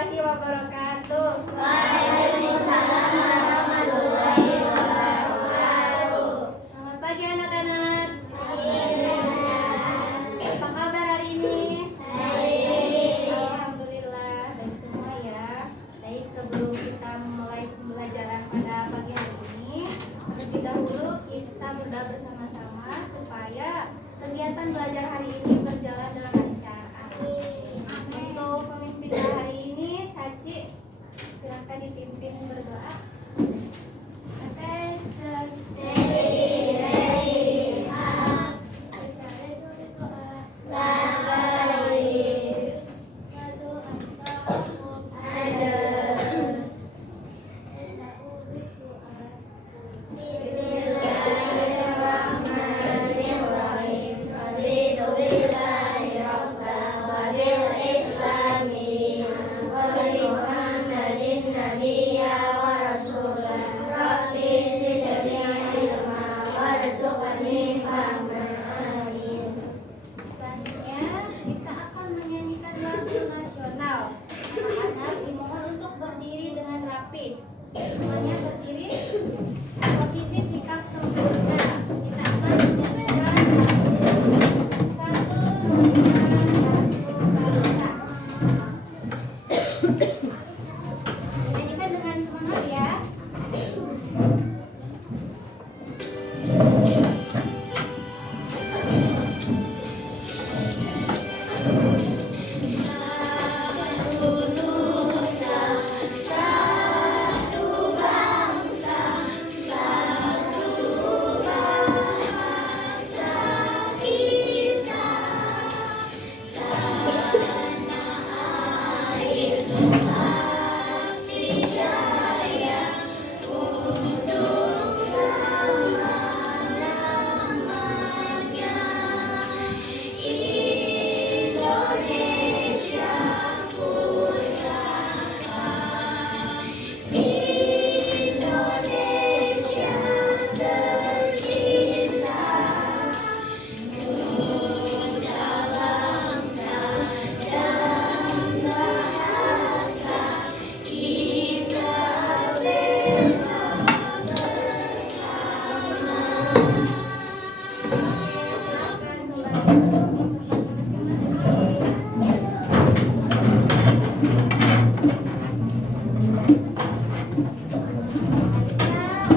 warahmatullahi wabarakatuh. Waalaikumsalam warahmatullahi wabarakatuh. Selamat pagi anak-anak. Apa kabar hari ini? Baik. Alhamdulillah baik semua ya. Baik, sebelum kita mulai pembelajaran pada pagi hari ini, terlebih dahulu kita berdoa bersama-sama supaya kegiatan belajar hari ini berjalan dengan lancar. Amin. Untuk pemimpin hari ini, Saci, silakan dipimpin berdoa. Selanjutnya kita akan menyanyikan lagu nasional. Anak-anak dimohon untuk berdiri dengan rapi. Semuanya berdiri. Posisi sikap sempurna. Kita akan menyanyikan Satu Nusa Satu Bangsa. Menyanyikan dengan semangat ya.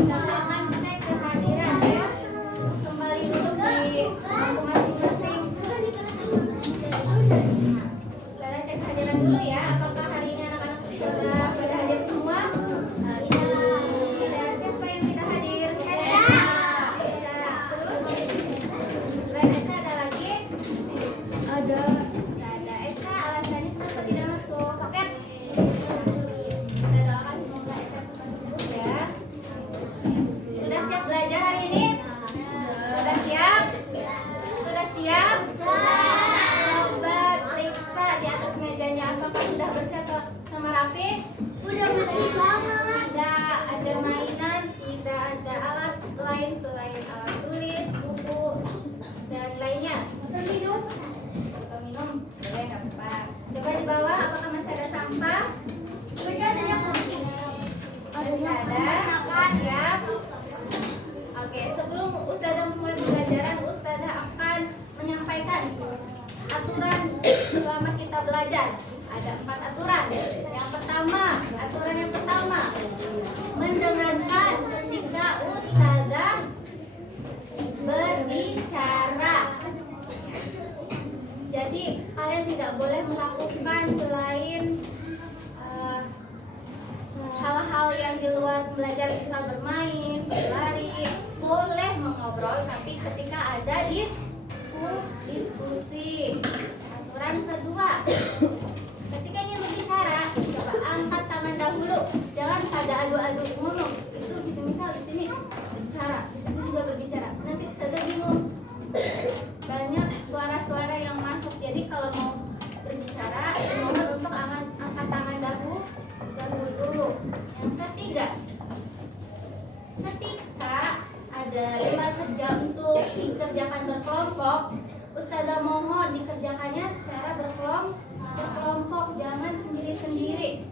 Silakan cek kehadiran ya. Kembali duduk di bangku masing-masing. Ustazah cek kehadiran dulu ya. Apakah hari ini anak-anak Ustazah pada hadir semua? Tidak. Siapa yang tidak hadir? Eca. Terus? Selain Eca ada lagi? Ada. Ada. Eca, alasannya kenapa tidak masuk? Soket? Kita doakan semoga Eca cepat sembuh ya. Sudah siap belajar hari ini? Sudah siap? Sudah siap? Coba periksa di atas mejanya apakah sudah bersih atau sama rapi? Udah bersih banget. Ada mainan, tidak ada alat lain selain alat tulis, buku, dan lainnya. Minum. Botol minum, boleh nggak apa-apa. Coba di bawah apakah masih ada sampah? Udah ada kopi. Ada, siap. Oke, sebelum Ustazah mulai pembelajaran, Ustazah akan menyampaikan aturan selama kita belajar. Ada 4 aturan. Yang pertama, aturan yang pertama, mendengarkan ketika Ustazah berbicara. Jadi kalian tidak boleh melakukan selain hal-hal yang di luar belajar, misal bermain, berlari, boleh mengobrol, tapi ketika ada diskusi. Aturan kedua, ketika ingin berbicara, coba angkat tangan dahulu, jangan pada adu-adu ngomong. Itu misal di sini berbicara, di sini juga berbicara. Nanti kita bingung. Banyak suara-suara yang masuk. Jadi kalau mau berbicara, mohon untuk angkat tangan dahulu. Yang ketiga, ketika ada lembar kerja untuk dikerjakan berkelompok, Ustazah mohon dikerjakannya secara berkelompok, jangan sendiri-sendiri.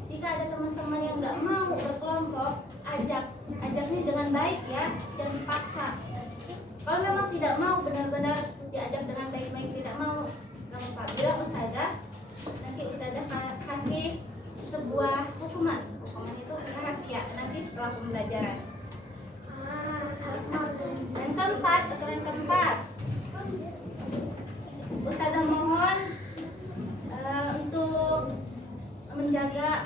menjaga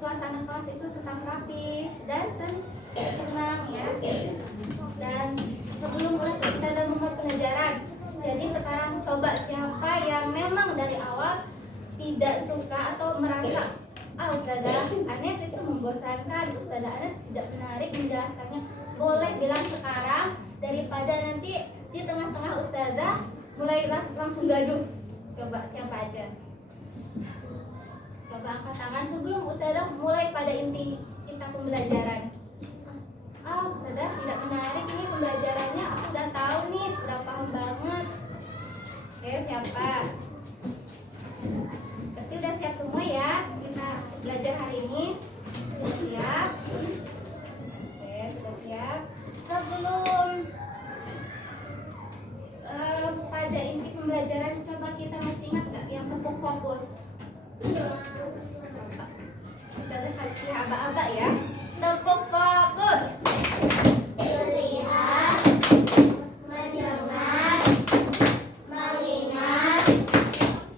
suasana kelas itu tetap rapi dan tenang ya. Dan sebelum Ustazah memulai pelajaran, jadi sekarang coba siapa yang memang dari awal tidak suka atau merasa Ustazah Anes itu membosankan, Ustazah Anes tidak menarik menjelaskannya, boleh bilang sekarang daripada nanti di tengah-tengah Ustazah mulai langsung gaduh. Coba siapa aja? Coba angkat tangan sebelum Ustazah mulai pada inti kita pembelajaran. Ustazah tidak menarik ini pembelajarannya, aku udah tahu nih, udah paham banget. Oke, siapa? Berarti udah siap semua ya kita belajar hari ini? Sudah siap? Oke, sudah siap. Sebelum pada inti pembelajaran, coba kita masih ingat gak yang tepuk fokus? Ustazah kasih aba-aba ya. Tepuk fokus. Melihat, mendengar, mengingat,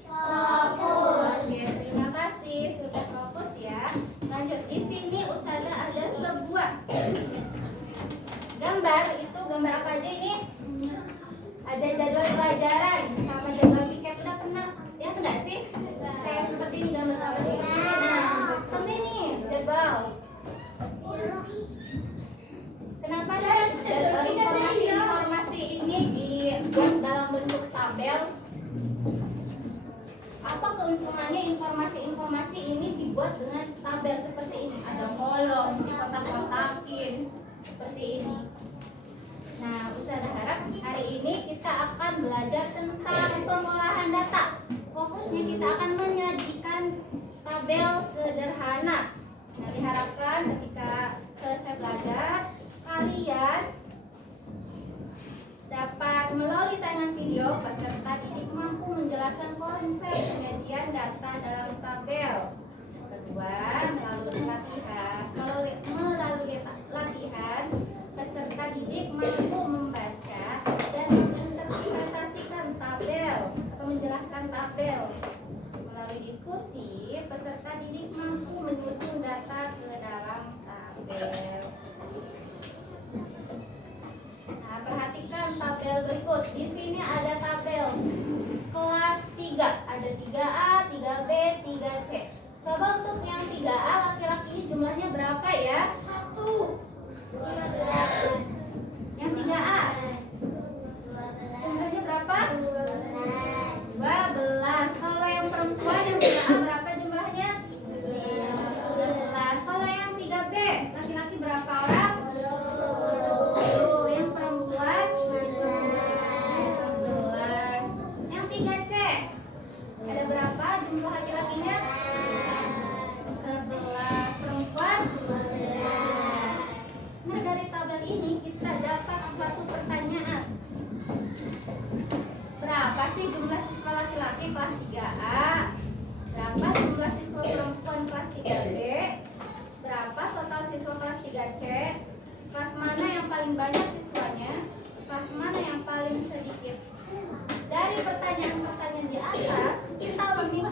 fokus. Oke, terima kasih sudah fokus ya. Lanjut, di sini Ustazah ada sebuah gambar. Itu gambar apa aja ini? Ada jadwal pelajaran sama jadwal piket. Udah pernah ya enggak sih? Kayak seperti ini gambar-gambar ini. Seperti ini jadwal. Kenapa sih informasi ini dibuat dalam bentuk tabel? Apa keuntungannya informasi ini dibuat dengan tabel seperti ini? Ada kolom, dikotak-kotakin seperti ini. Nah, Ustazah harap hari ini kita akan belajar tentang pengolahan data. Fokusnya kita akan menyajikan tabel sederhana. Nah, diharapkan ketika selesai belajar, kalian dapat melalui tayangan video peserta didik mampu menjelaskan konsep penyajian data dalam tabel. Kedua, melalui latihan, peserta didik mampu membaca dan menginterpretasikan tabel atau menjelaskan tabel. Melalui diskusi, peserta didik mampu menyusun data ke dalam tabel. Nah, perhatikan tabel berikut. Di sini ada tabel kelas 3. Ada 3A, 3B, 3C. Coba untuk yang 3A laki-laki ini jumlahnya berapa ya? 1. Yang 3A jumlahnya berapa? 12. Kalau yang perempuan yang 3A berapa jumlahnya? 12. Kalau yang 3B laki-laki berapa orang? 10. Yang perempuan 15. Yang 3C ada berapa jumlah laki-lakinya? 11. Perempuan 12. Nah, dari tabel ini kita dapat suatu pertanyaan. Berapa sih jumlah siswa laki-laki kelas 3A? Berapa jumlah siswa perempuan kelas 3B? Berapa total siswa kelas 3C? Kelas mana yang paling banyak siswanya? Kelas mana yang paling sedikit? Dari pertanyaan-pertanyaan di atas, kita lebih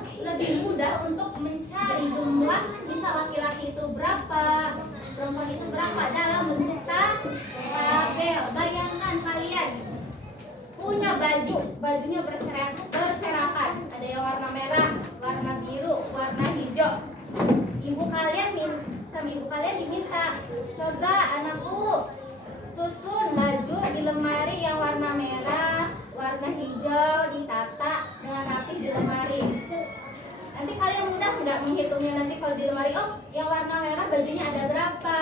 mudah untuk mencari jumlah misal laki-laki itu berapa, perempuan itu berapa dalam bentuk tabel. Bayangkan kalian punya bajunya berserakan. Ada yang warna merah, warna biru, warna hijau. Ibu kalian diminta, coba anakku susun baju di lemari yang warna merah, warna hijau, ditata dengan rapi di lemari. Nanti kalian mudah nggak menghitungnya nanti kalau di lemari? Oh, yang warna merah bajunya ada berapa?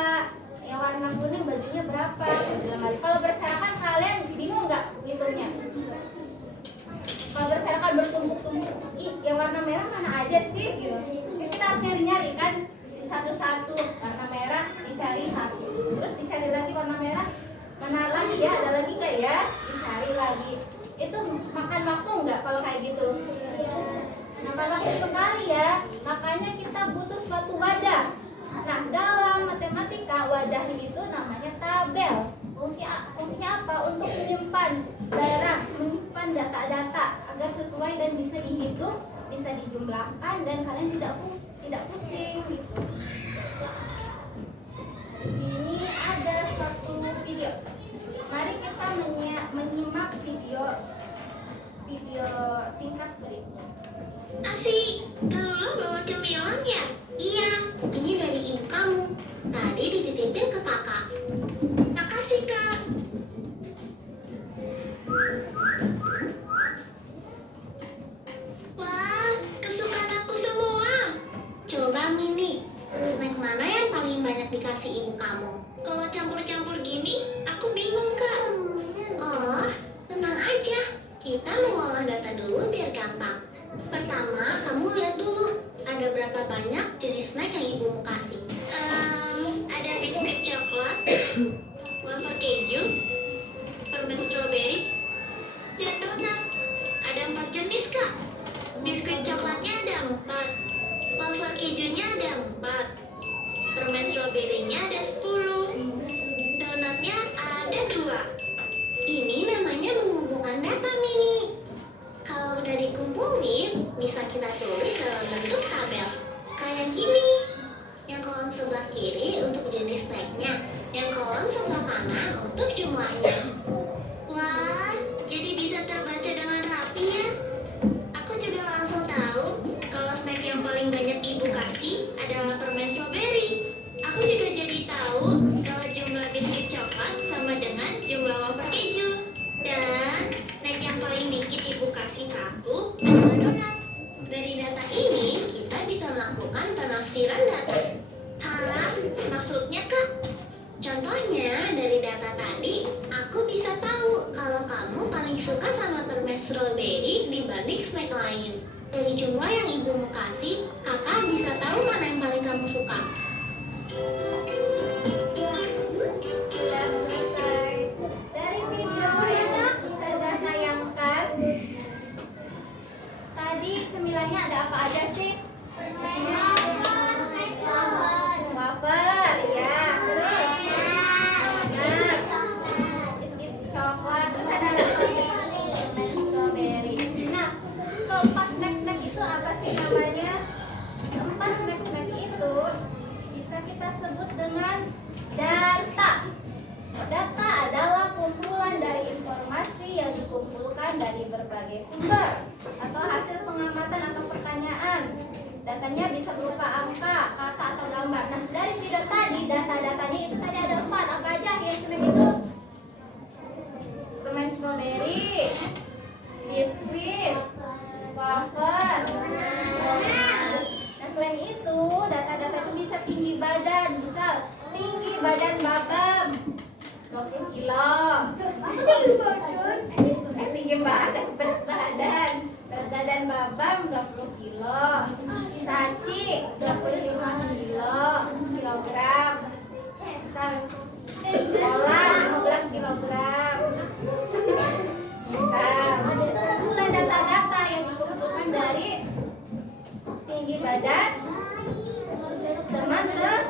Yang warna kuning bajunya berapa? Di lemari. Kalau berserakan kalian bingung nggak hitungnya? Kalau berserakan bertumpuk-tumpuk, yang warna merah mana aja sih? Gitu. Kita harus nyari-nyari kan, satu-satu warna merah dicari satu, terus dicari lagi warna merah mana lagi ya, ada lagi nggak ya, dicari lagi. Itu makan waktu nggak kalau kayak gitu? Makan waktu sekali ya. Makanya kita butuh suatu wadah. Nah, dalam matematika wadah itu namanya tabel. Fungsinya apa? Untuk menyimpan menyimpan data-data agar sesuai dan bisa dihitung, bisa dijumlahkan, dan kalian tidak tidak pusing gitu. Di sini ada suatu video. Mari kita menyimak video singkat berikut. Asik, kalau lo bawa cemilan ya? Iya, ini dari ibu kamu. Tadi dititipin ke kakak. Makasih kak. Wah, kesukaan aku semua. Coba Mini, snack mana yang paling banyak dikasih ibu kamu? Kalau campur-campur gini, aku bingung kak. Oh, tenang aja. Kita mengolah data dulu biar gampang. Pertama, kamu lihat dulu ada berapa banyak jenis snack yang ibumu kasih. Ada biskuit coklat, wafer keju, permen stroberi, dan donat. Ada 4 jenis kak. Biskuit coklatnya ada 4, wafer kejunya ada 4, permen stroberinya ada 10, donatnya ada 2. Ini namanya mengumpulkan data Mini. Kalau udah dikumpulin, bisa kita tulis dalam bentuk tabel. Kayak gini. Yang kolom sebelah kiri untuk jenis snacknya, yang kolom sebelah kanan untuk jumlahnya. Wah, jadi bisa terbaca dengan rapi ya. Aku juga langsung tahu kalau snack yang paling banyak ibu kasih adalah permen stroberi. Aku juga jadi tahu kalau jumlah biskuit coklat sama dengan jumlah wafer keju. Dan snack yang paling dikit ibu kasih ke aku adalah donat. Dari data ini, kita bisa melakukan penafsiran data. Hah? Maksudnya kak? Contohnya, dari data tadi, aku bisa tahu kalau kamu paling suka sama permen stroberi dibanding snack lain. Dari jumlah yang ibumu kasih, kakak bisa tahu mana yang paling kamu suka. Sudah selesai. Dari video yang Ustazah tayangkan, tadi cemilannya ada apa aja sih? Wafer, ya. Terus donat, biskuit coklat, terus ada permen stroberi. Nah, keempat snack-snack itu apa sih namanya? Keempat snack-snack itu bisa kita sebut dengan data. Data adalah kumpulan dari informasi yang dikumpulkan dari berbagai sumber atau hasil pengamatan atau pertanyaan. Datanya bisa berupa angka, kata, atau gambar. Nah, dari video tadi, data-datanya itu tadi ada 4. Apa aja yang snack itu? Permen stroberi, biskuit, wafer, donat. Nah, selain itu, data-data itu bisa tinggi badan. Misal, tinggi badan Babam 20 kilo. Tinggi badan, berat badan. Berat badan Babam 20 kilo. Saci 25 kilogram. Misal, Olah 15 kilogram. Misal, itulah data-data yang dikumpulkan dari tinggi badan teman-teman.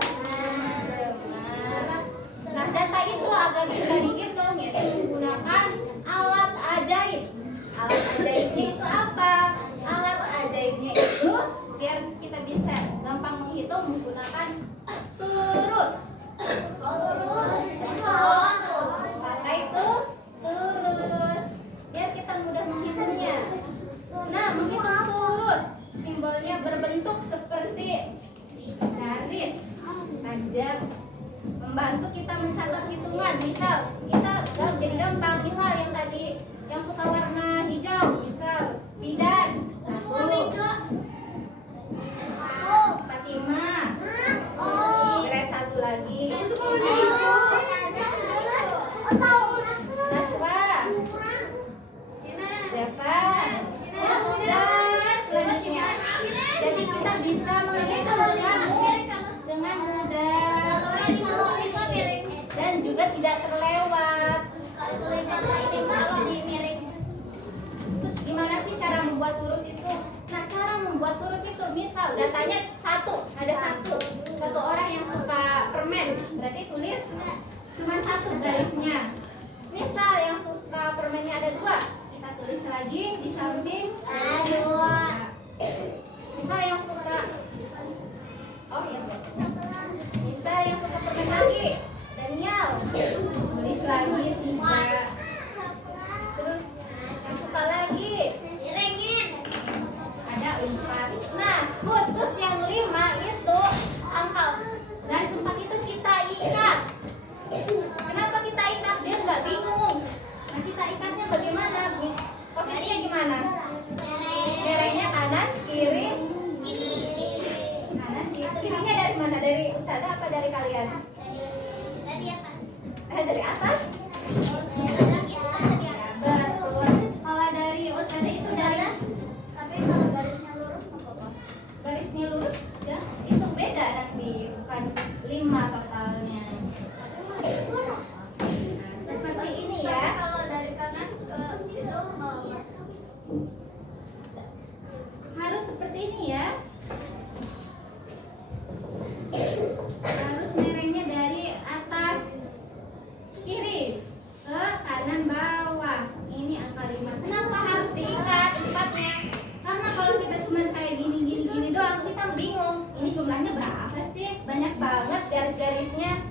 Nah, data itu agar bisa dihitung yaitu menggunakan alat ajaib. Alat ajaibnya itu apa? Alat ajaibnya itu biar kita bisa gampang menghitung menggunakan turus. Pakai itu turus biar kita mudah menghitungnya. Nah, menghitung turus simbolnya berbentuk seperti garis panjang, membantu kita mencatat hitungan. Misal kita jadi gampang. Misal yang tadi yang suka warna hijau, misal bidan 1, Fatimah, grade 1 lagi, Nashwa, Zefan, dan selanjutnya. Jadi kita bisa menghitung dengan mudah dan juga tidak terlewat. Terus gimana sih cara membuat turus itu? Nah, cara membuat turus itu misal datanya ada satu orang yang suka permen, berarti tulis cuma 1 garisnya. Misal yang suka permennya ada 2, kita tulis lagi di samping. Misal yang suka mana? Dari Ustazah apa dari kalian? Dari atas. Dari atas? Ya, betul. Kalau dari Ustazah itu dari Tapi kalau garisnya lurus nggak apa-apa. garisnya lurus ya, itu beda nanti, bukan 5 totalnya. Nah, seperti ini Tapi ya. kalau dari kanan ke itu nggak apa-apa. Harus seperti ini ya. Harus merengnya dari atas kiri ke kanan bawah. Ini angka 5. Kenapa harus diikat empatnya? Karena kalau kita cuma kayak gini doang, kita bingung. Ini jumlahnya berapa sih? Banyak banget garis-garisnya.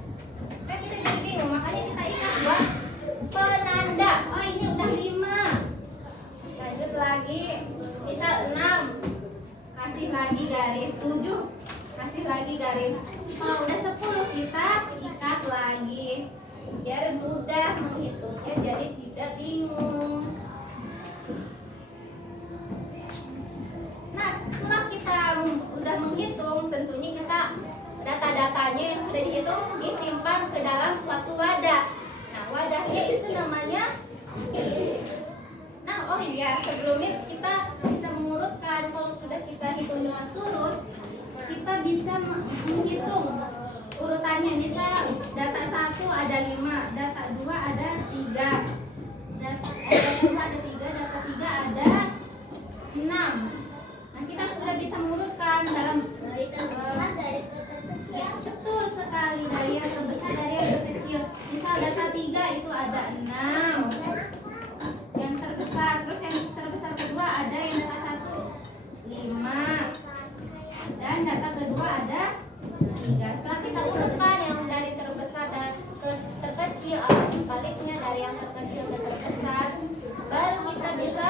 Kan kita jadi bingung, makanya kita ikat buat penanda. Oh, ini udah 5. Lanjut lagi. Misal 6. Kasih lagi garis 7. Kasih lagi garis. Kalau udah 10 kita ikat lagi. Biar mudah menghitungnya, jadi tidak bingung. Nah, setelah kita udah menghitung, tentunya kita data-datanya yang sudah dihitung disimpan ke dalam suatu wadah. Nah, wadahnya itu namanya. Nah, oh iya, sebelumnya kita bisa mengurutkan. Kalau sudah kita hitung dengan lurus, kita bisa menghitung urutannya. Misal data 1 ada 5, data 2 ada 3, data 2 ada 3, data 3 ada 6. Nah, kita sudah bisa mengurutkan dalam Dari terbesar garis ke terkecil. betul sekali, dari yang terbesar dari yang terkecil. Misal data 3 itu ada 6, yang terbesar. Terus yang terbesar kedua ada yang data 1 5, dan data kedua ada 3. Setelah kita urutkan yang dari terbesar dan ke terkecil atau sebaliknya dari yang terkecil ke terbesar, baru kita bisa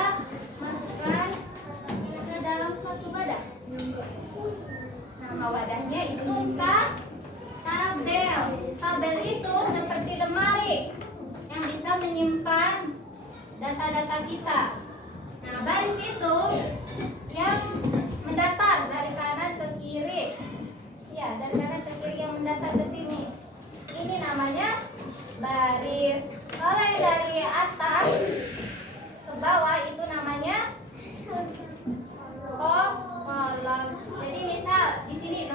masukkan ke dalam suatu wadah. Nama wadahnya itu tabel. Tabel itu seperti lemari yang bisa menyimpan data-data kita. Nah, baris itu yang mendatar dari kanan ke kiri. Ya, dari kanan ke kiri yang mendatar ke sini. Ini namanya baris. Kalau yang dari atas ke bawah itu namanya kolom. Jadi misal di sini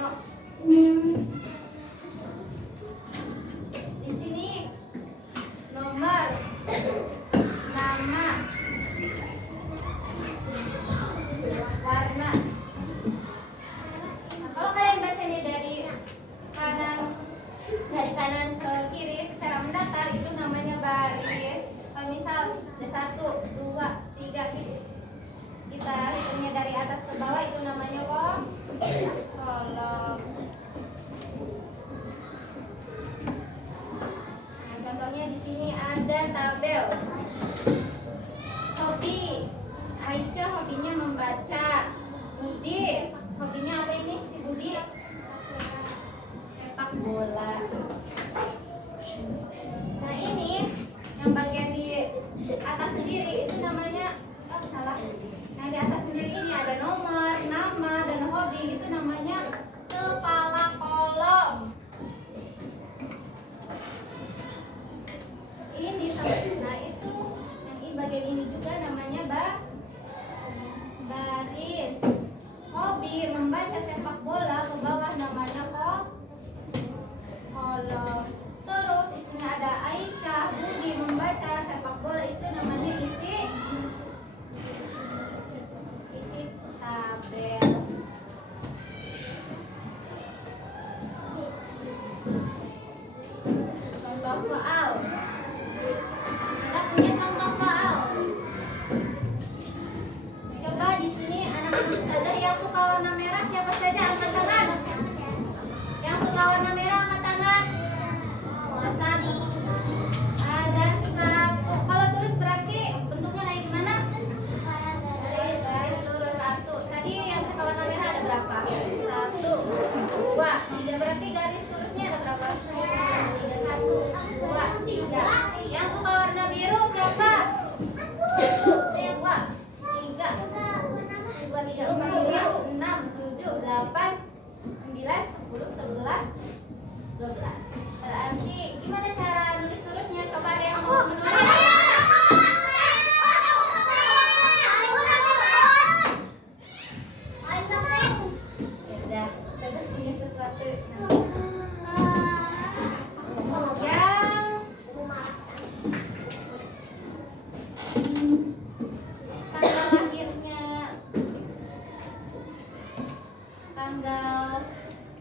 di sini nomor, nama, warna. Nah, kalau kalian bacanya dari kanan ke kiri secara mendatar itu namanya baris. Kalau misal ada 1, 2, 3 gitu, kita hitungnya dari atas ke bawah itu namanya kolom. Nah, contohnya di sini ada tabel. Hobi Aisyah, hobinya membaca. Budi, hobinya apa ini si Budi? Sepak bola. Nah, ini yang bagian di atas sendiri itu namanya salah. Yang di atas sendiri ini ada nomor, nama, dan hobi, itu namanya kepala kolom. Ini sama, nah itu yang di bagian ini juga namanya baris. Hobi membaca sepak bola ke bawah namanya kolom. Terus isinya ada Aisyah, Budi membaca sepak bola, itu namanya isi tabel. Contoh soal. Anda punya contoh soal? Coba di sini anak-anak saja yang suka warna merah siapa saja angkat tangan? Yang suka warna merah angkat tangan. Ada satu. Kalau tulis berarti bentuknya kayak gimana? Garis lurus 1. Tadi yang suka warna merah ada berapa? 1, 2, 3. Berarti garis lurusnya ada berapa? 3, 1, 2, 3. Yang suka warna biru siapa? 1, 2, 3. 1, 2, 3, 4, 5, 6, 7, 8, 9, 10, 11,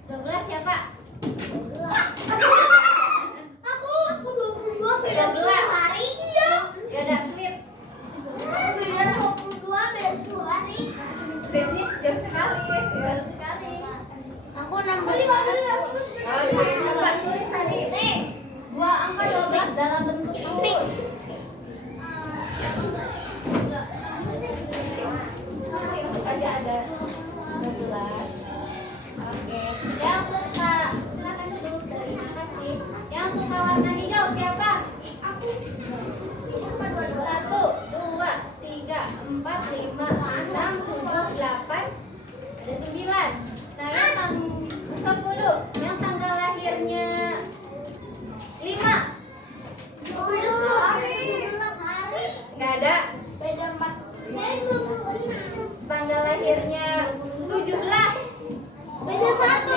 12 siapa? Aku 22 beda 10 hari. Iya. Gak ada slip. Beda 22 beda 10 hari. Slipnya jauh sekali ya. Jauh sekali. Aku Aku 16. 15. Oke, coba tulis tadi. Dua angka 12 dalam bentuk rumus. Langsung aja ada 12. Oke, yang suka silakan dulu. Terima kasih. Yang suka warna hijau siapa? Aku. 1, 2, 3, 4, 5, 6, 7, 8. Ada 9. Nah, yang 10. Yang tanggal lahirnya 5. Beda 10 hari. 17 hari. Nggak ada. Beda 4. Beda 26. Tanggal lahirnya 17. Beda 1.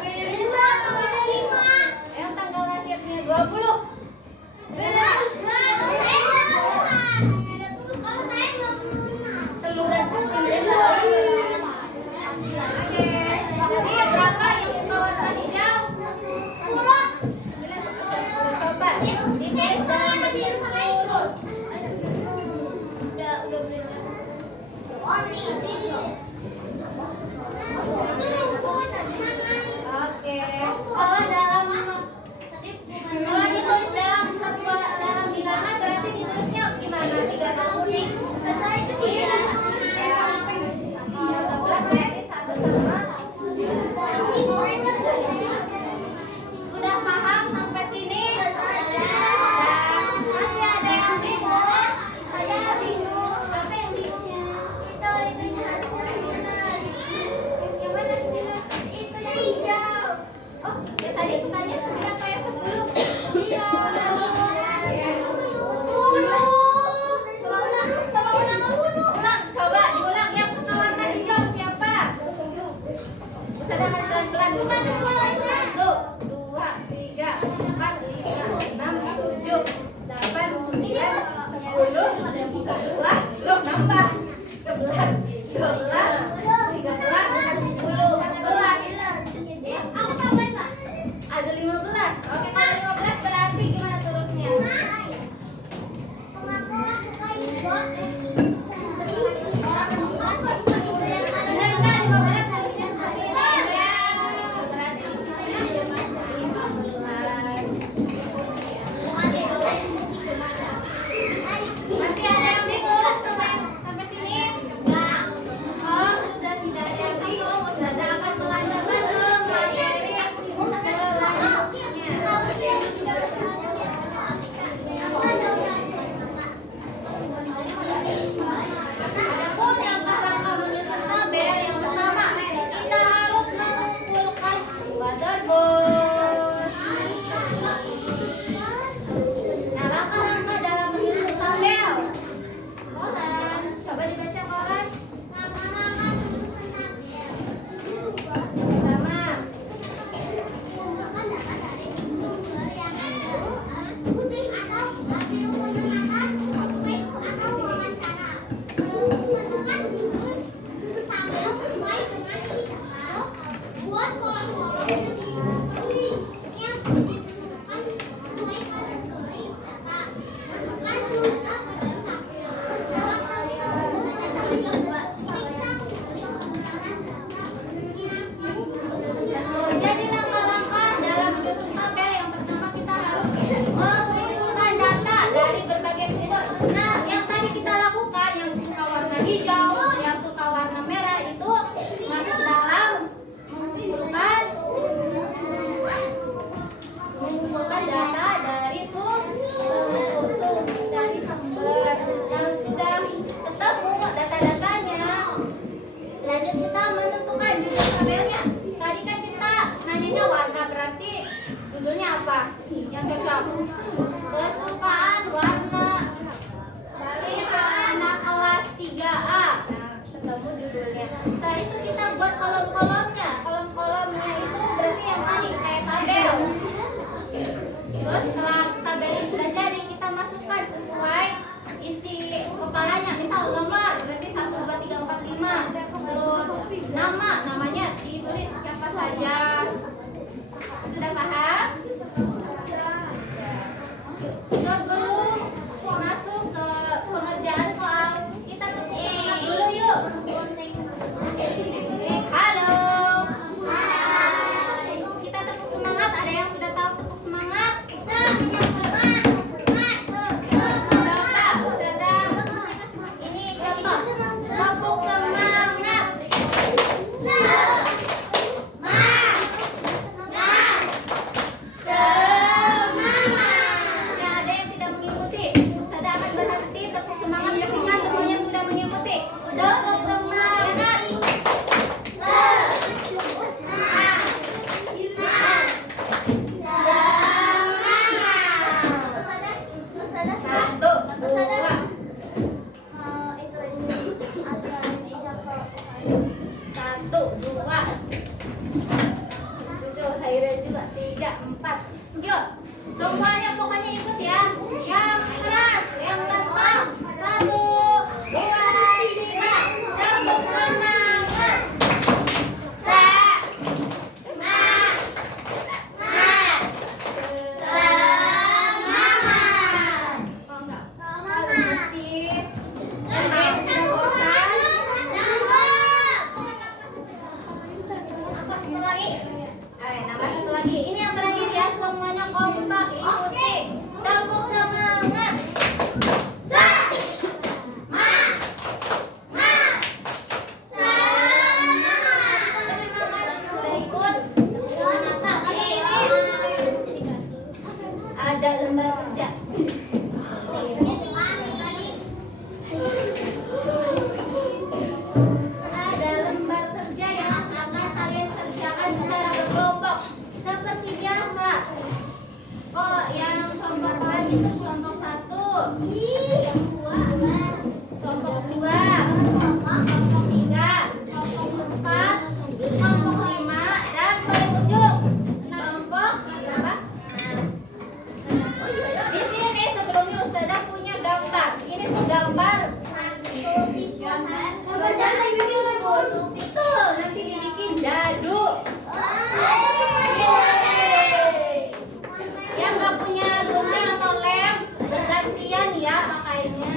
Beda 1. Beda 5. Yang tanggal lahirnya 20. Beda 11. Kalau saya 26. Semoga beda. Oke. Jadi berapa yang suka warna hijau? 10. Coba ditulis dalam bentuk lurus. Udah beli Oke. Kalau ditulis dalam sebuah dalam bilangan berarti ditulisnya gimana? 3 atau 4? Berarti 1 sama. Sudah paham sampai sini? Nah, masih ada yang bingung? Apa yang bingungnya? Yang mana 9? Oh, ya tadi sukanya 9 apa yang sebelum? Coba diulang, yang suka warna hijau siapa? Sedangkan pelan-pelan dulu. 1, 2, 3, 4, 5, 6, 7, 8, 9, 10, 11, belum nambah. 11, 12, 13, 10, 14. Ada 15. Oke, kalau 15 berarti gimana terusnya? Benar nggak 15 terusnya seperti ini? Berarti isinya 15. Masih ada yang bingung sampai sini? Oh, sudah tidak ada yang bingung. Sudah akan melanjutkan ke materi yang Adapun langkah-langkah menyusun tabel yang pertama, kita harus mengumpulkan waterboard. Nah, langkah-langkah dalam menyusun tabel. Kolan, coba dibaca kolan. Yang pertama, jadi langkah-langkah dalam menyusun tabel yang pertama kita harus mengumpulkan data dari berbagai sumber. Nah, yang tadi kita lakukan, yang suka warna hijau, yang suka warna merah itu masuk dalam mengumpulkan data dari dari sumber yang sudah ketemu data-datanya. Lanjut kita menentukan judul tabelnya. Tadi kan kita nanyanya warna, berarti judulnya apa yang cocok? Kesukaan warna anak kelas 3A. Nah, ketemu judulnya. Setelah itu kita buat kolom-kolomnya. Kolom-kolomnya itu berarti yang tadi kayak tabel. Terus setelah tabelnya sudah jadi, kita masukkan sesuai isi kepalanya. Misal nomor berarti 1, 2, 3, 4, 5. Terus namanya ditulis siapa saja. 3, 4. Yuk, semuanya pokoknya ikut ya. Yang keras, yang lantang. 1, 2, 3. Tepuk semangat. Oh enggak. Kalau mesin. Adik sudah bosan? Ayo, nambah satu lagi. Ini yang terakhir ya. Semuanya kompak. Ikuti. Tepuk semangat. Sudah ikut? Tepuk semangat. Nah, ini ada lembar kerja. Ada lembar kerja yang akan kalian kerjakan secara berkelompok seperti biasa. Oh, yang kelompok kalian itu kelompok 1, kelompok 2, kelompok 3, kelompok 4, kelompok 5, dan paling ujung kelompok berapa? Di sini sebelumnya Ustazah punya gambar. Ini tuh gambar. Betul, nanti dibikin dadu. Yang nggak punya gunting atau lem, bergantian ya pakainya.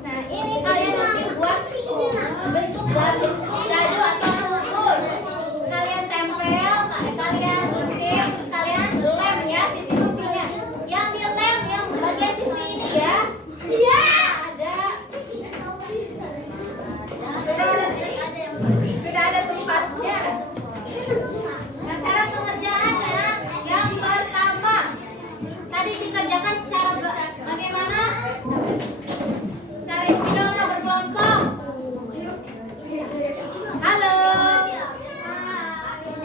Nah, ini kalian nanti buat bentuk dadu atau rumus. Kalian tempel, kalian gunting, terus kalian lem ya sisi-sisinya. Yang dilem yang bagian sisi ini ya. Ada. Sudah ada tempatnya. Nah, cara pengerjaannya yang pertama tadi dikerjakan secara bagaimana? Secara individual atau berkelompok? Halo.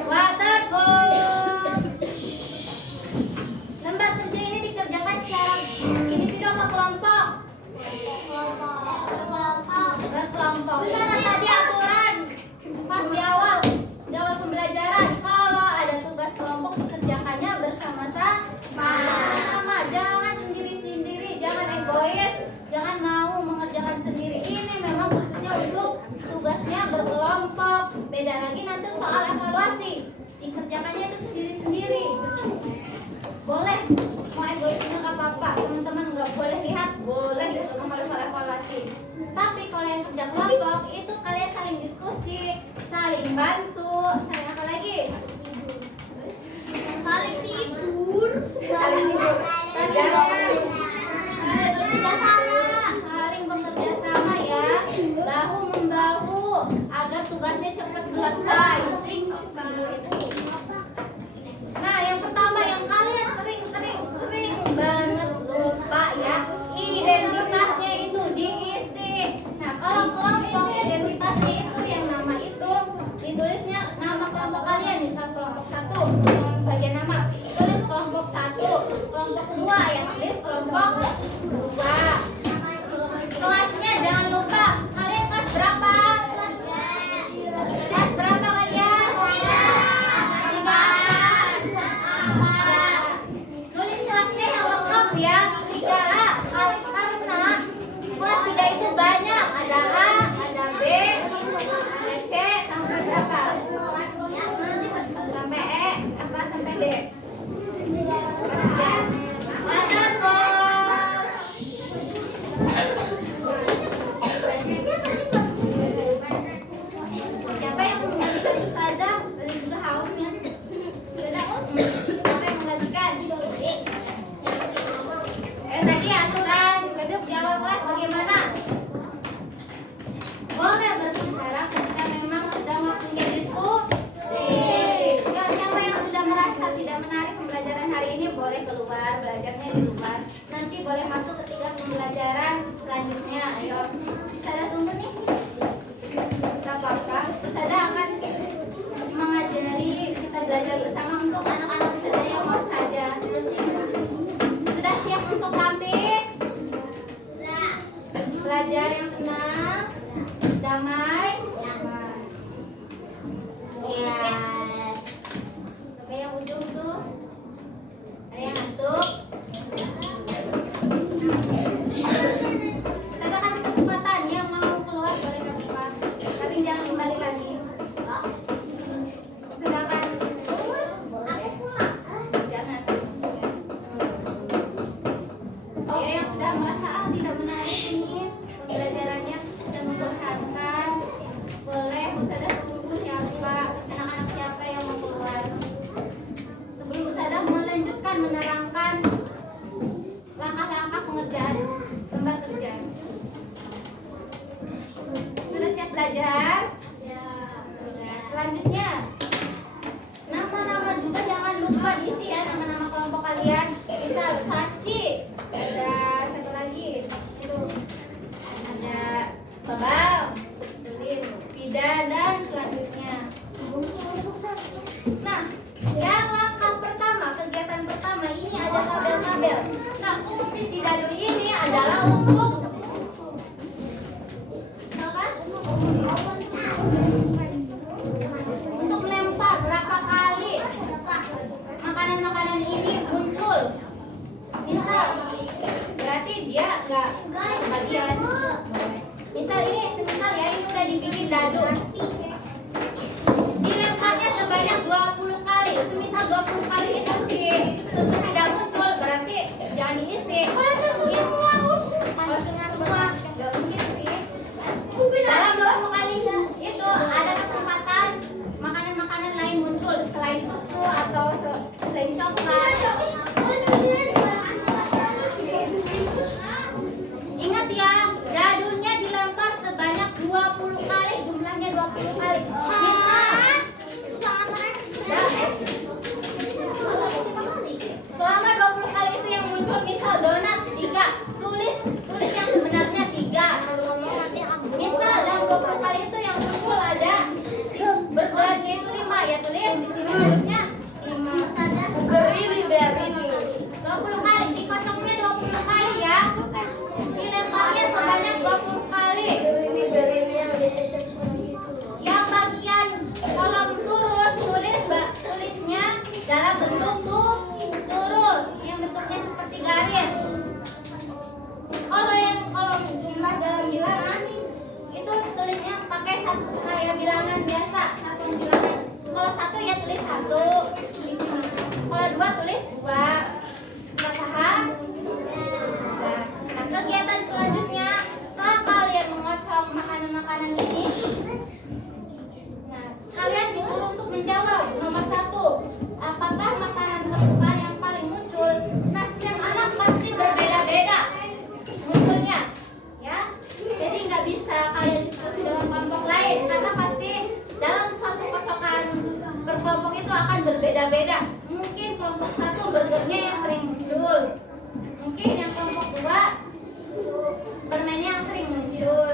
Waterfall. Lembar kerja ini dikerjakan secara individu atau kelompok? Berkelompok. Ingat tadi aturan pas di awal pembelajaran, kalau ada tugas kelompok dikerjakannya bersama-sama. Jangan sendiri-sendiri, jangan egois, jangan mau mengerjakan sendiri. Ini memang khususnya untuk tugasnya berkelompok. Beda lagi nanti soal evaluasi, dikerjakannya itu sendiri-sendiri. Boleh, mau egoisnya nggak apa-apa. Teman-teman nggak boleh lihat, boleh itu kalau soal evaluasi. Tapi kalau yang kerja kelompok itu kalian saling diskusi, saling bantu, saling apa lagi? Saling tidur. Saling bekerja sama ya, bahu membahu agar tugasnya cepat selesai. Nah, yang pertama yang kalian sering banget lupa ya, identitasnya itu diisi. Nah, kalau kelompok identitasnya itu yang nama itu ditulisnya nama kelompok kalian. Misal kelompok 1 bagian nama tulis kelompok 1, kelompok 2 ya tulis kelompok 2. Kelasnya jangan lupa, kalian kelas berapa? Kelas berapa kalian? 3A. Tulis kelasnya yang lengkap ya, 3A. Karena kelas 3 itu banyak, ada A, ada B, ada C, sampai berapa? Sampai E, apa sampai D? Siapa yang menggantikan Ustazah? Ustazah juga hausnya. Siapa yang menggantikan? Tadi aturan di awal kelas bagaimana? Boleh berbicara ketika memang sedang waktunya diskusi. Ya, siapa yang sudah merasa tidak menarik pembelajaran hari ini boleh keluar, belajarnya di luar. Nanti boleh masuk ketika pembelajaran selanjutnya. Ayo, Ustazah tunggu nih. Tak apa-apa, Ustazah akan mengajari kita belajar bersama untuk anak-anak Ustazah yang baru saja. Sudah siap untuk tampil? Belajar yang tenang, damai, belajar? Sudah. Selanjutnya, nama-nama juga jangan lupa diisi ya, nama-nama kelompok kalian. Misal Saci, ada satu lagi itu ada Babal, tulis Pida dan selanjutnya. Nah, yang langkah pertama, kegiatan pertama ini ada tabel-tabel. Nah, fungsi si dadu ini adalah untuk apa? Untuk melempar berapa kali makanan-makanan ini muncul. Misal, berarti dia enggak bagian. Misal ini, semisal ya ini udah dibikin dadu. Dilemparnya sebanyak 20 kali. Semisal 20 kali itu si susu tidak muncul, berarti jangan diisi. Kalau susu semua nggak mungkin sih. Dalam 20 kali itu ada kesempatan makanan-makanan lain muncul selain susu atau selain coklat. Ingat ya, dadunya dilempar sebanyak 20 kali, jumlahnya 20 kali. Selama 20 kali itu yang muncul, misal donat 3, tulis yang sebenarnya 3. Misal dalam 20 kali itu yang muncul ada burgernya itu 5, ya tulis di sini tulisnya 5. 20 kali, dikocoknya 20 kali ya. Dilemparnya sebanyak 20 kali. Yang bagian kolom turus tulisnya dalam bentuk turus yang bentuknya seperti garis. Kalau yang kolom jumlah dalam bilangan itu tulisnya pakai satu kayak bilangan biasa, satu bilangan. Kalau satu ya tulis 1 di sini. Kalau 2 tulis 2. Paham? Nah, kegiatan selanjutnya setelah kalian mengocok makanan-makanan ini, nah, kalian disuruh untuk menjawab nomor 1. Apakah makanan kesukaan yang paling muncul? Nah, setiap anak pasti berbeda-beda munculnya, ya. Jadi nggak bisa kalian diskusi dengan kelompok lain karena pasti dalam suatu kocokan berkelompok itu akan berbeda-beda. Mungkin kelompok 1 burgernya yang sering muncul, mungkin yang kelompok 2 permennya yang sering muncul.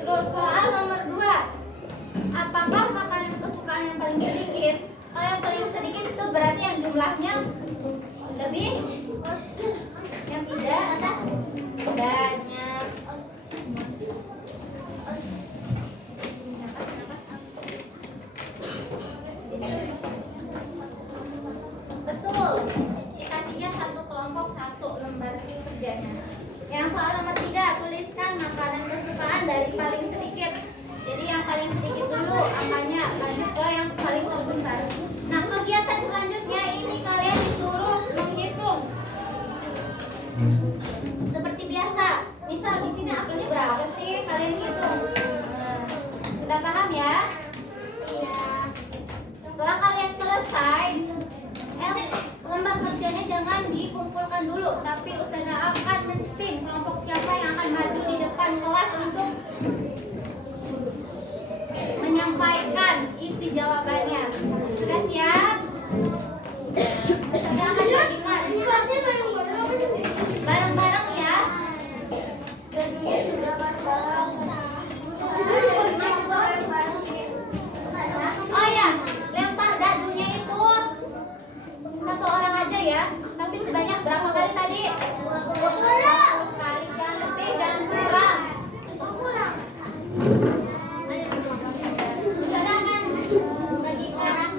Terus soal nomor 2, apakah makanan kesukaan yang paling sedikit? Kalau yang paling sedikit itu berarti yang jumlahnya lebih, yang tidak banyak. Betul, dikasihnya satu kelompok 1 lembar kerjanya. Yang soal nomor 3, tuliskan makanan kesukaan dari paling sedikit. Jadi yang paling sedikit dulu angkanya, lanjut ke yang paling terbesar. Nah, kegiatan selanjutnya ini kalian disuruh menghitung seperti biasa. Misal di sini apelnya berapa sih? Kalian hitung. Nah, sudah paham ya? Iya. Setelah kalian selesai, lembar kerjanya jangan dikumpulkan dulu, tapi Ustazah akan men-spin kelompok siapa yang akan maju di depan kelas untuk menyampaikan isi jawabannya. Sudah siap? Ustazah akan bagikan bareng-bareng ya. Oh ya, lempar dadunya itu 1 orang aja ya. Tapi sebanyak berapa kali tadi? 20 kali, jangan lebih, jangan kurang. Sedangkan bagikan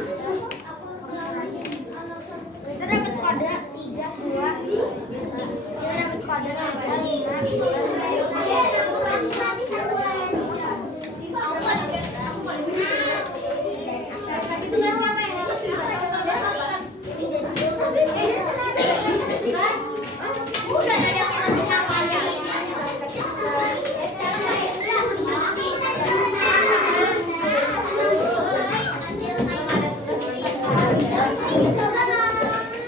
Kita dapat kode 3, 2, 5. Kita dapat kode 3, 5, 2, 1. Kasih tugas siapa yang mau kasih tugas? Udah ada yang kasih namanya.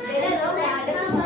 Beda dong, yang ada semua.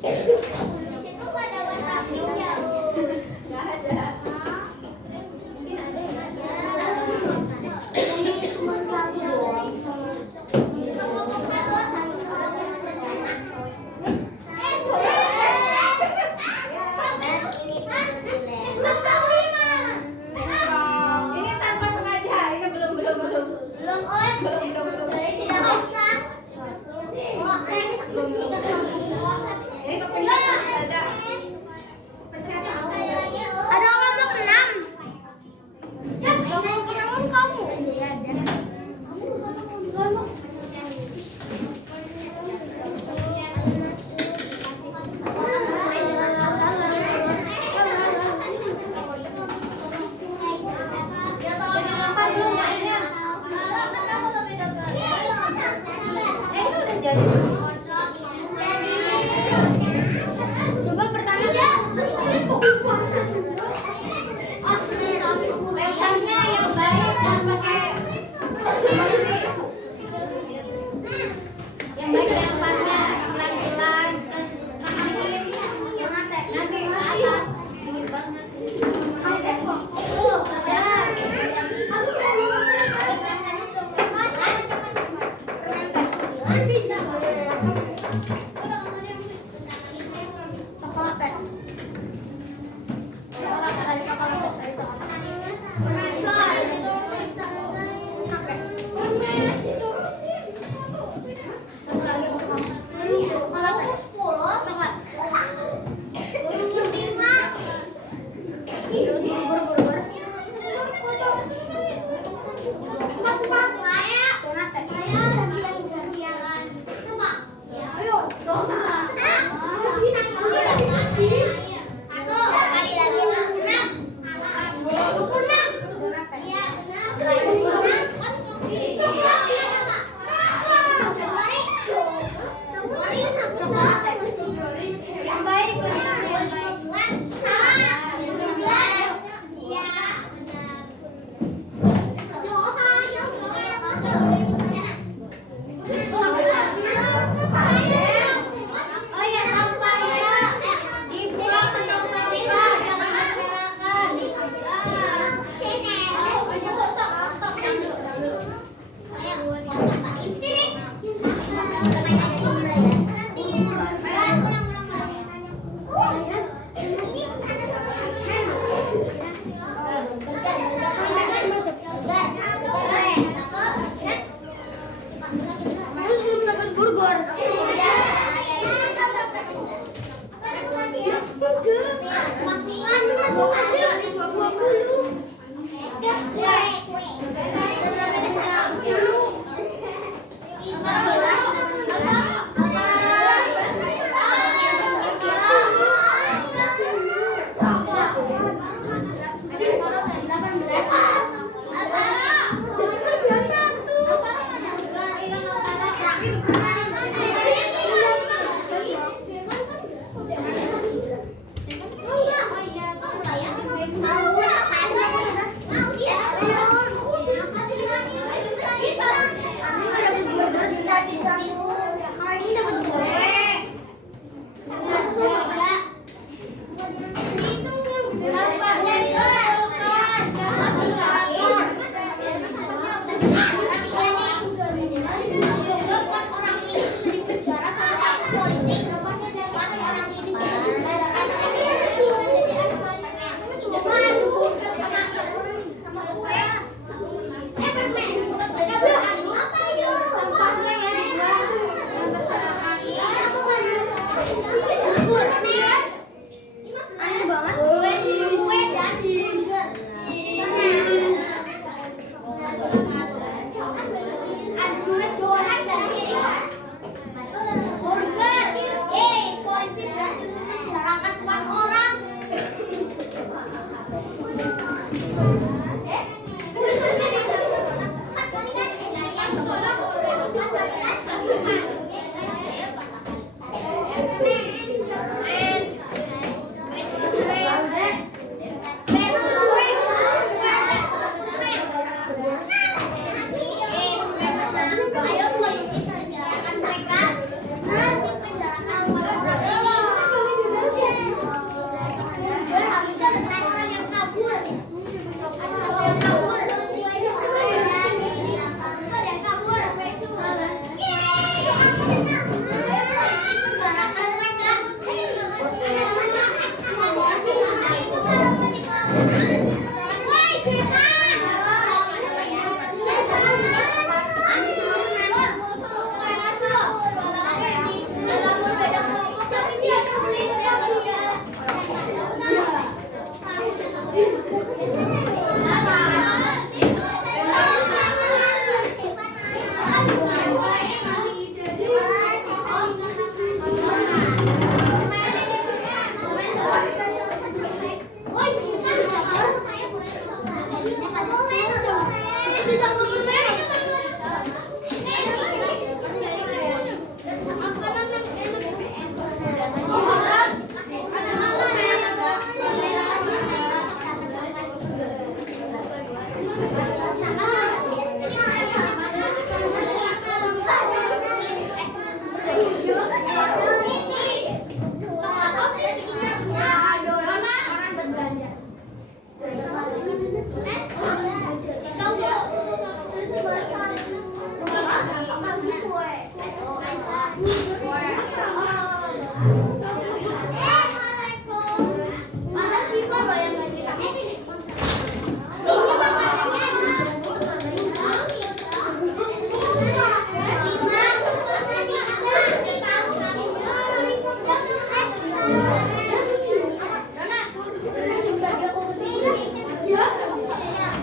Di situ nggak ada warna birunya. Nggak ada. Mungkin ada ya. Ini cuma satu doang. Ini tanpa sengaja. Ini belum. Belum os. Jadi tidak usah. Ini kepencet saja. Pencet. Ada kelompok 6. Ya, kelompok 6 kamu. Iya, ada. Udah nampak belum mainnya? Ini udah jadi. Coba pertama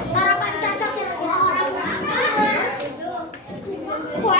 Sarapan cacak kira-kira orang kue.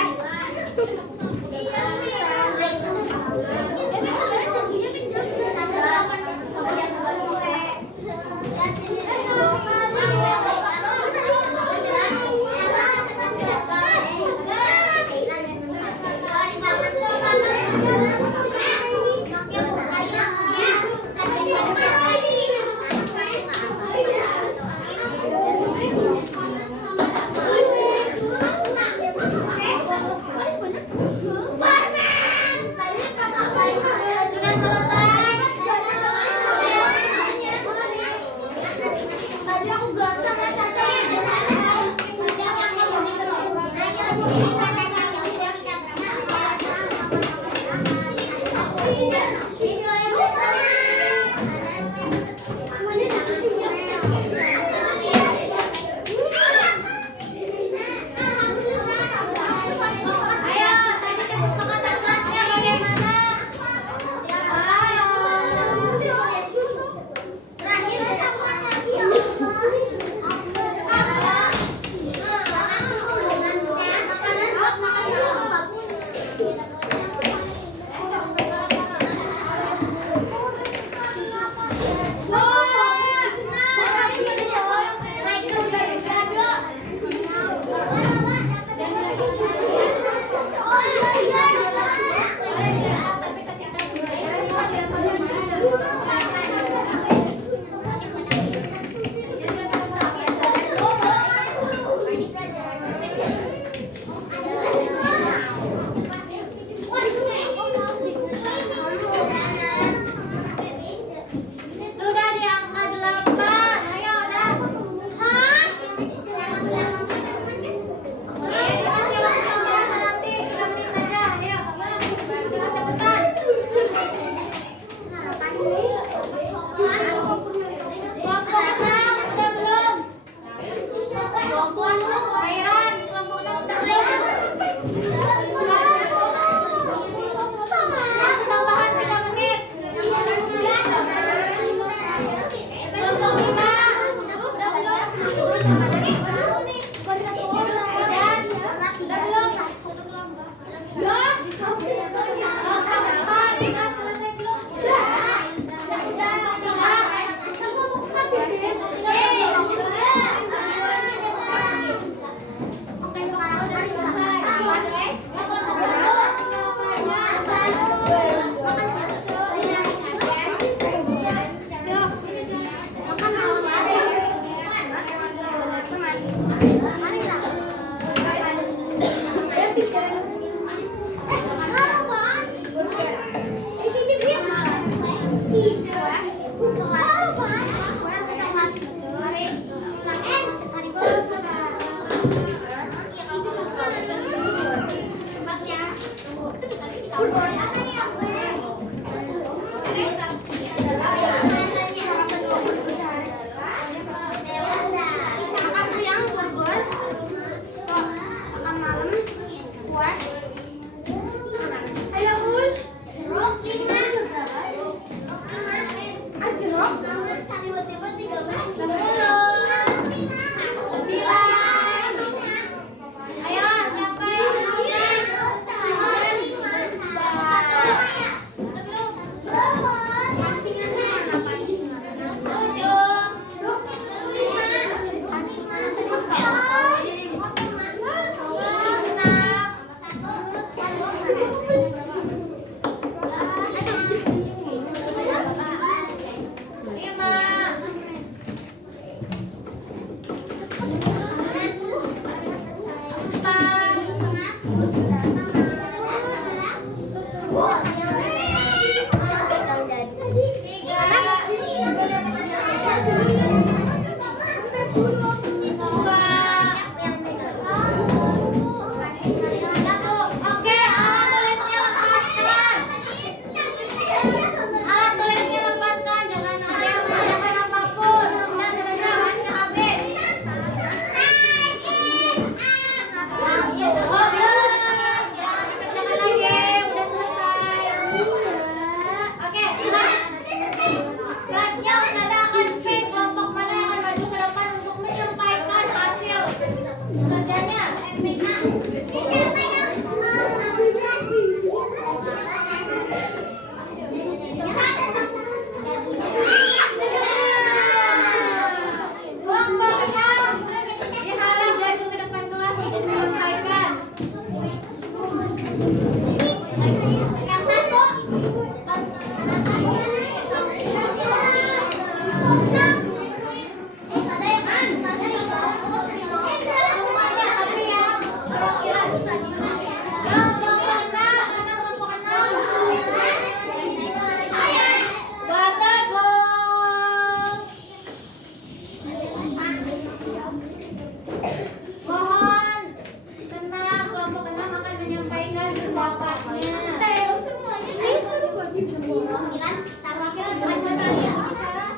Perwakilan Perwakilan bicara.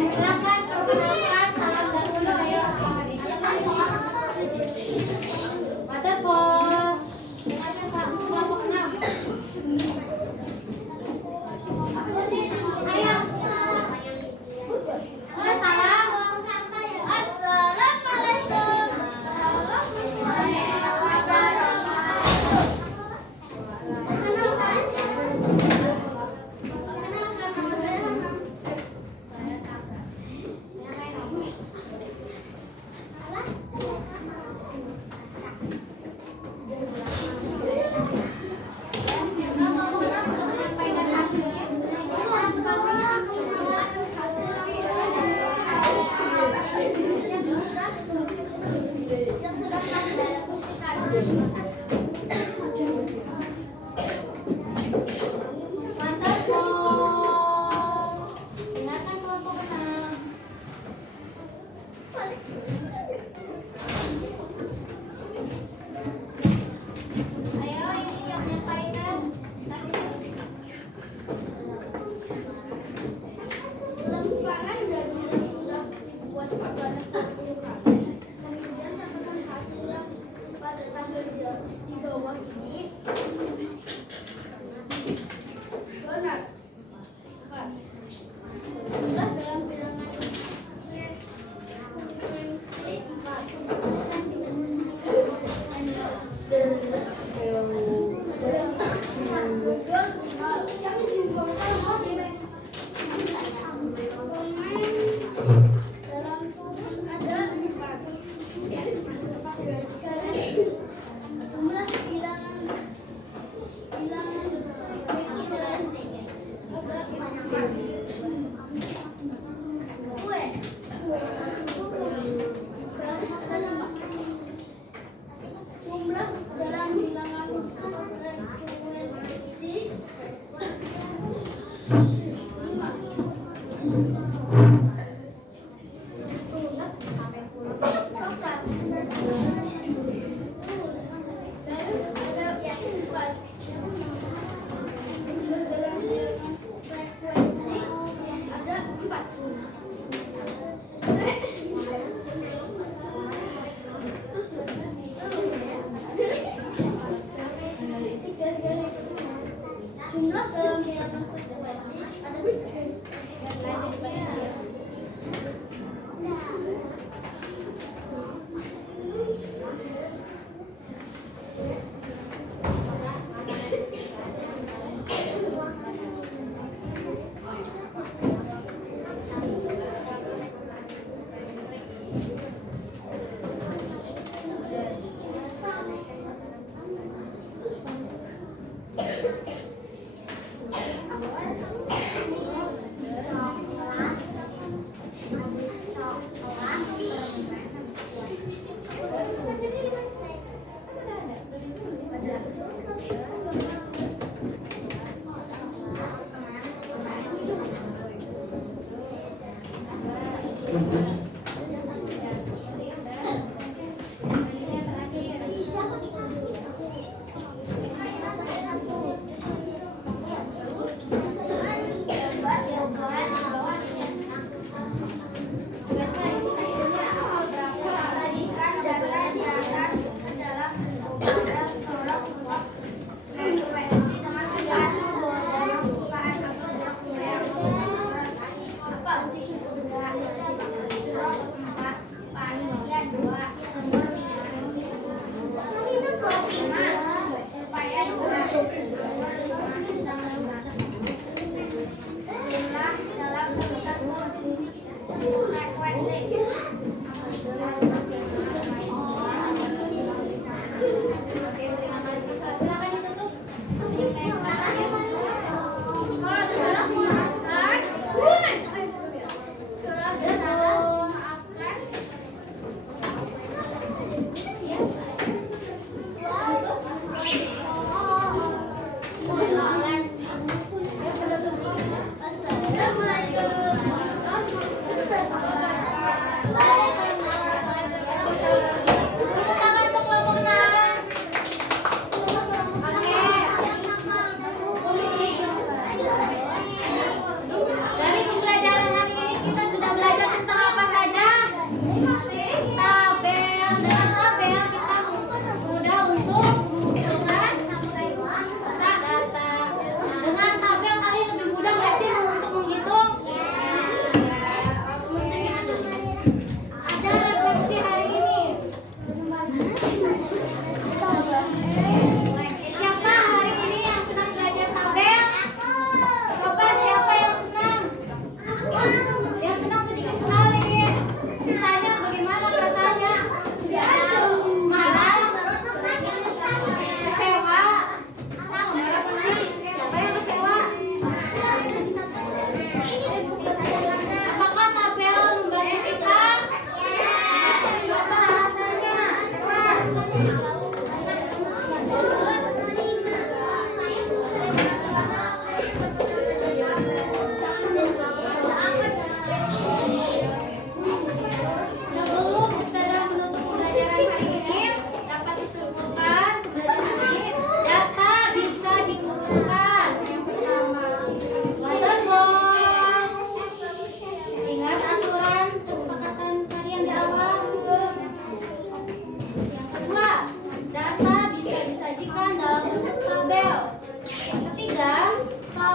Silakan perkenalkan salam dan dulu ayo. Waterfall. Dengarkan Kak, kelompok 6. Ayo. Sudah salam. Sampaikan hasilnya. yang sudah kami diskusikan. Waterfall. Dengarkan kelompok 6. Ayo ini yang menyampaikan hasil. Lembaran dari yang sudah dibuat sebanyak 40 kali. Kemudian catatan hasil yang pada tabel di bawah ini. Benar. Sudah dalam bilangan frekuensi 4. Yang dibuangkan dalam tubuh ada 4. Jumlah bilangan kue garis ada 5. Jumlah dalam bilangan frekuensi 4. Jumlah dalam bilangan frekuensi ada 3.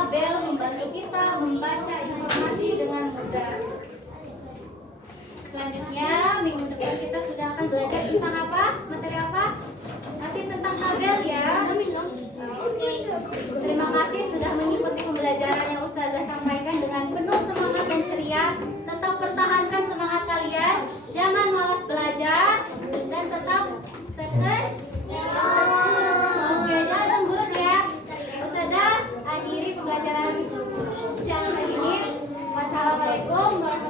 tabel membantu kita membaca informasi dengan mudah. Selanjutnya, minggu depan kita sudah akan belajar tentang apa? Materi apa? Masih tentang tabel ya. Oke. Terima kasih sudah mengikuti pembelajaran yang Ustazah sampaikan dengan penuh semangat dan ceria. Tetap pertahankan semangat kalian, jangan malas belajar, dan tetap present. Oke, jangan cemburut ya. Ustazah akhiri pembelajaran siang hari ini. Wassalamualaikum warahmatullahi wabarakatuh.